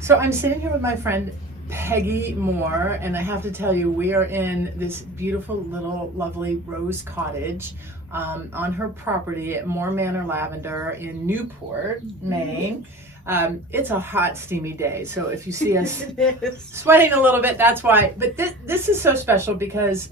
So I'm sitting here with my friend Peggy Moore, and I have to tell you, we are in this beautiful little lovely rose cottage on her property at Moore Manor Lavender in Newport, Maine. It's a hot, steamy day, so if you see us sweating a little bit, that's why. But this is so special because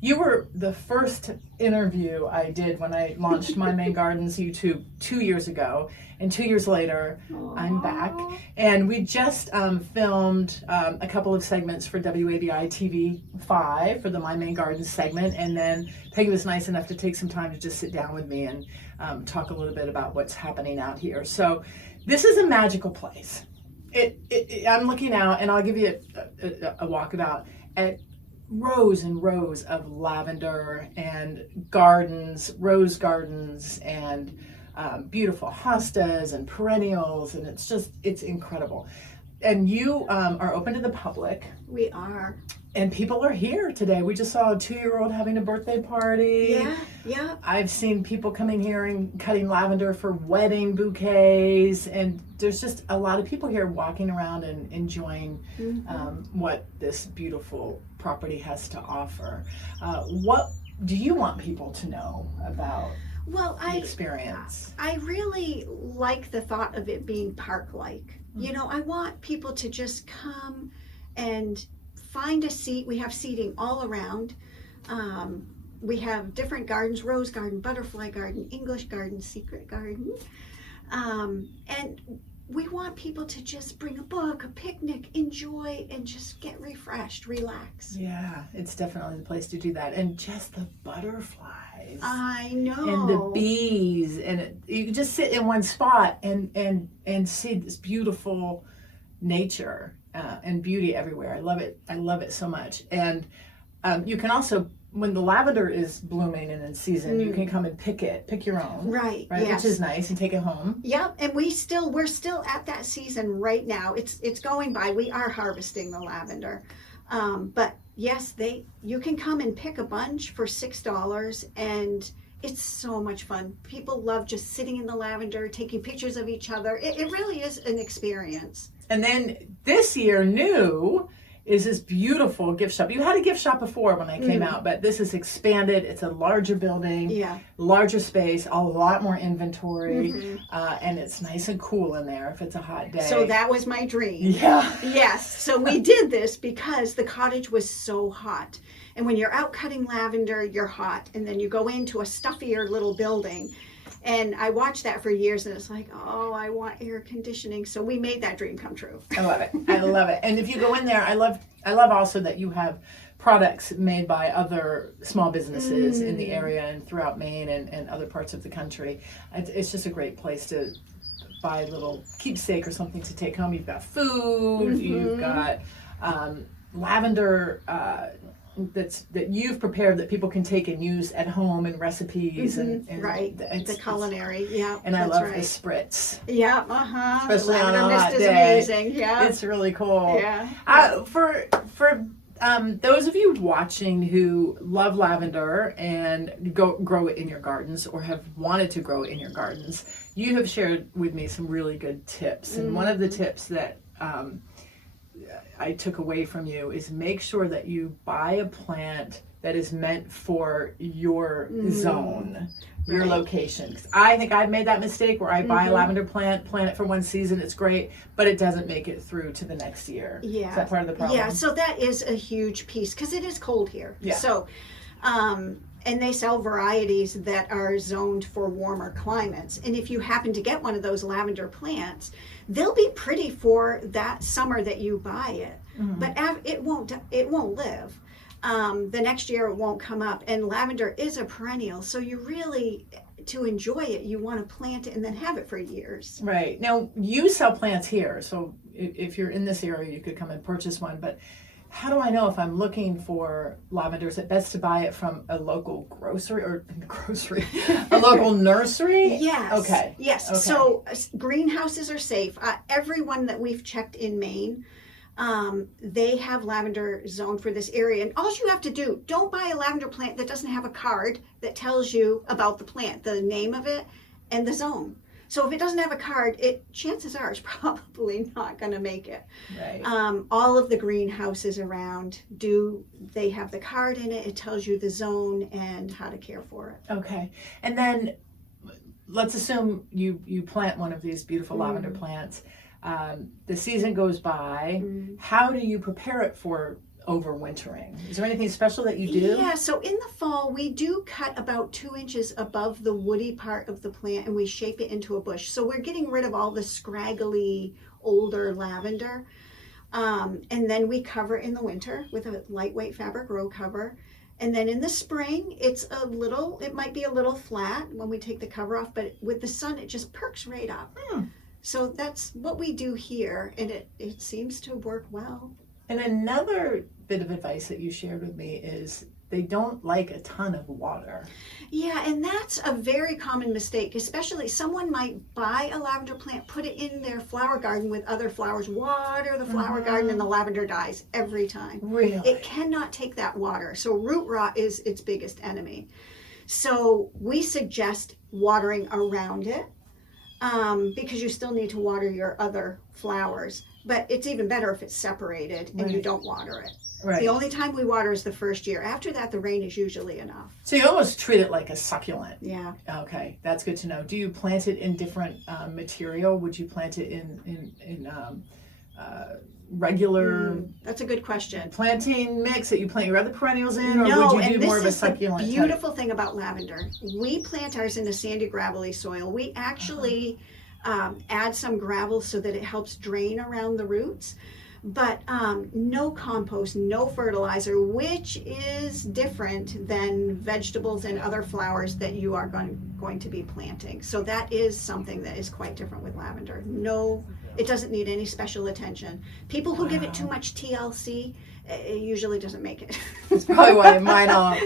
you were the first interview I did when I launched My Maine Gardens YouTube 2 years ago, and 2 years later, I'm back. And we just filmed a couple of segments for WABI TV 5 for the My Maine Gardens segment, and then Peggy was nice enough to take some time to just sit down with me and talk a little bit about what's happening out here. So this is a magical place. I'm looking out, and I'll give you a walkabout at rows and rows of lavender and gardens, rose gardens, and beautiful hostas and perennials, and it's incredible. And you are open to the public. We are. And people are here today. We just saw a 2-year-old having a birthday party. Yeah. I've seen people coming here and cutting lavender for wedding bouquets, and there's just a lot of people here walking around and enjoying what this beautiful property has to offer. What do you want people to know about the experience? I really like the thought of it being park-like. You know, I want people to just come and find a seat. We have seating all around. We have different gardens: rose garden, butterfly garden, English garden, secret garden. And we want people to just bring a book, a picnic, enjoy, and just get refreshed, relax. Yeah, it's definitely the place to do that. And just the butterflies. I know. And the bees. And you can just sit in one spot and see this beautiful nature and beauty everywhere. I love it. I love it so much. And you can also, when the lavender is blooming and in season, you can come and pick your own. Right. Yes. Which is nice, and take it home. Yep. And we're still at that season right now. It's going by. We are harvesting the lavender. But yes, you can come and pick a bunch for $6, and it's so much fun. People love just sitting in the lavender, taking pictures of each other. It really is an experience. And then this year, new is this beautiful gift shop. You had a gift shop before when I came out, but this is expanded. It's a larger building, larger space, a lot more inventory, and it's nice and cool in there if it's a hot day. So that was my dream. Yeah. Yes. So we did this because the cottage was so hot. And when you're out cutting lavender, you're hot. And then you go into a stuffier little building. And I watched that for years, and it's like, oh, I want air conditioning. So we made that dream come true. I love it. I love it. And if you go in there, I love also that you have products made by other small businesses in the area and throughout Maine and other parts of the country. It's just a great place to buy a little keepsake or something to take home. You've got food, you've got lavender that you've prepared that people can take and use at home in recipes and right. The culinary, yeah. And I love the spritz. Yeah, Especially on a hot is day. Amazing. Yeah, it's really cool. Yeah. For those of you watching who love lavender and grow it in your gardens or have wanted to grow it in your gardens, you have shared with me some really good tips. And one of the tips that I took away from you is make sure that you buy a plant that is meant for your zone, your location. 'Cause I think I've made that mistake where I buy a lavender plant it for one season, it's great, but it doesn't make it through to the next year. Yeah. Is that part of the problem? Yeah, so that is a huge piece because it is cold here. Yeah. So, and they sell varieties that are zoned for warmer climates. And if you happen to get one of those lavender plants, they'll be pretty for that summer that you buy it. But it won't live. The next year it won't come up. And lavender is a perennial, so you really, to enjoy it, you want to plant it and then have it for years. Right. Now, you sell plants here, so if you're in this area, you could come and purchase one, but how do I know if I'm looking for lavender? Is it best to buy it from a local a local nursery? Yes. Okay. Yes. Okay. So greenhouses are safe. Everyone that we've checked in Maine, they have lavender zoned for this area. And all you have to do, don't buy a lavender plant that doesn't have a card that tells you about the plant, the name of it, and the zone. So if it doesn't have a card, chances are it's probably not going to make it. Right. All of the greenhouses around they have the card in it. It tells you the zone and how to care for it. Okay. And then let's assume you plant one of these beautiful lavender plants. The season goes by. How do you prepare it for overwintering? Is there anything special that you do? Yeah, so in the fall, we do cut about 2 inches above the woody part of the plant and we shape it into a bush. So we're getting rid of all the scraggly, older lavender. And then we cover it in the winter with a lightweight fabric row cover. And then in the spring, it might be a little flat when we take the cover off, but with the sun, it just perks right up. So that's what we do here, and it seems to work well. And another bit of advice that you shared with me is they don't like a ton of water. Yeah, and that's a very common mistake, especially someone might buy a lavender plant, put it in their flower garden with other flowers, water the flower garden, and the lavender dies every time. Really? It cannot take that water. So root rot is its biggest enemy. So we suggest watering around it because you still need to water your other flowers. But it's even better if it's separated and you don't water it. Right. The only time we water is the first year. After that, the rain is usually enough. So you almost treat it like a succulent. Yeah. Okay, that's good to know. Do you plant it in different material? Would you plant it in regular That's a good question. planting mix that you plant your other perennials in, or No, would you do more of a and this is the succulent type? beautiful thing about lavender. We plant ours in a sandy, gravelly soil. We actually add some gravel so that it helps drain around the roots. But no compost, no fertilizer, which is different than vegetables and other flowers that you are going to be planting. So that is something that is quite different with lavender. No, it doesn't need any special attention. People who give it too much TLC, it usually doesn't make it. That's probably why mine all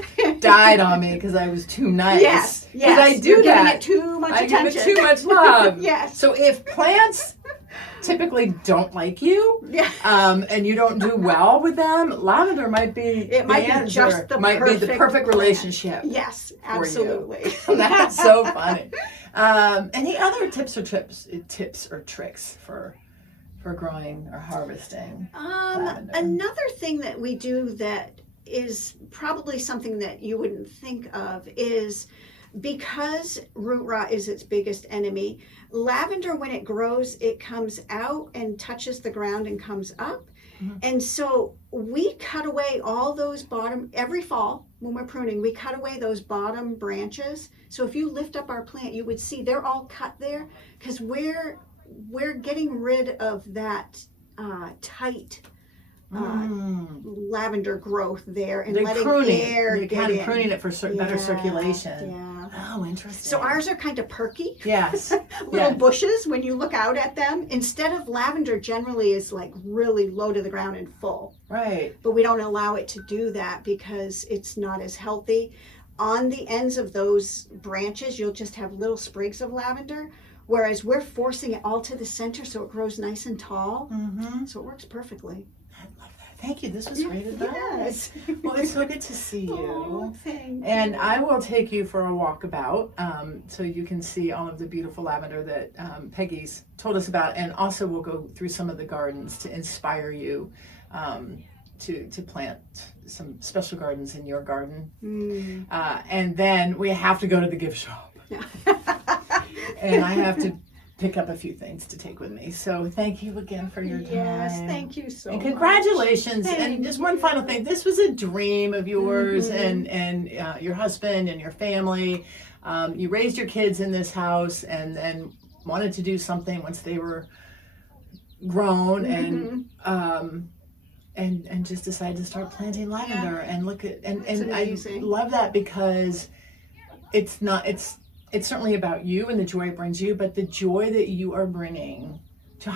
died on me, because I was too nice. Yes. I do You're that. giving it too much attention. I give it too much love. Yes. So if plants typically don't like you, and you don't do well with them, lavender might be the perfect relationship. Yes, absolutely. That's so funny. Any other tips or tricks for growing or harvesting lavender? Another thing that we do that is probably something that you wouldn't think of is, because root rot is its biggest enemy, lavender, when it grows, it comes out and touches the ground and comes up. And so we cut away all those every fall when we're pruning, we cut away those bottom branches. So if you lift up our plant, you would see they're all cut there, because we're getting rid of that tight lavender growth there and letting air get in. Kind of pruning it for better circulation. Yeah. Oh, interesting. So ours are kind of perky. Yes. Little bushes when you look out at them. Instead of lavender generally is like really low to the ground and full. Right. But we don't allow it to do that because it's not as healthy. On the ends of those branches, you'll just have little sprigs of lavender. Whereas we're forcing it all to the center so it grows nice and tall. So it works perfectly. I love that. Thank you. This was great advice. Well, it's so good to see you. Oh, thank and you. I will take you for a walkabout so you can see all of the beautiful lavender that Peggy's told us about. And also we'll go through some of the gardens to inspire you to plant some special gardens in your garden. And then we have to go to the gift shop. And I have to pick up a few things to take with me. So thank you again for your time. Yes, thank you so much. And congratulations. And just one final thing. This was a dream of yours and your husband and your family. You raised your kids in this house and then wanted to do something once they were grown and just decided to start planting lavender and look at and I love that because it's certainly about you and the joy it brings you, but the joy that you are bringing to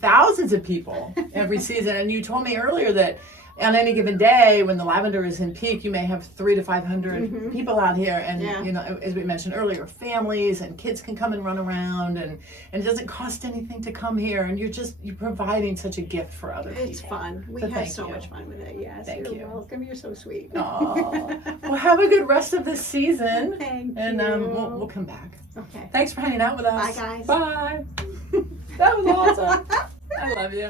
thousands of people every season. And you told me earlier that on any given day when the lavender is in peak, you may have 300 to 500 people out here, and Yeah. you know, as we mentioned earlier, families and kids can come and run around, and it doesn't cost anything to come here, and you're providing such a gift for other people. It's fun. We So have thank so you. much fun with it. Yes, Thank you're you. welcome. You're so sweet. Aw. Well, have a good rest of this season, Thank and you. we'll come back. Okay. Thanks for hanging out with us. Bye, guys. Bye. That was awesome. I love you.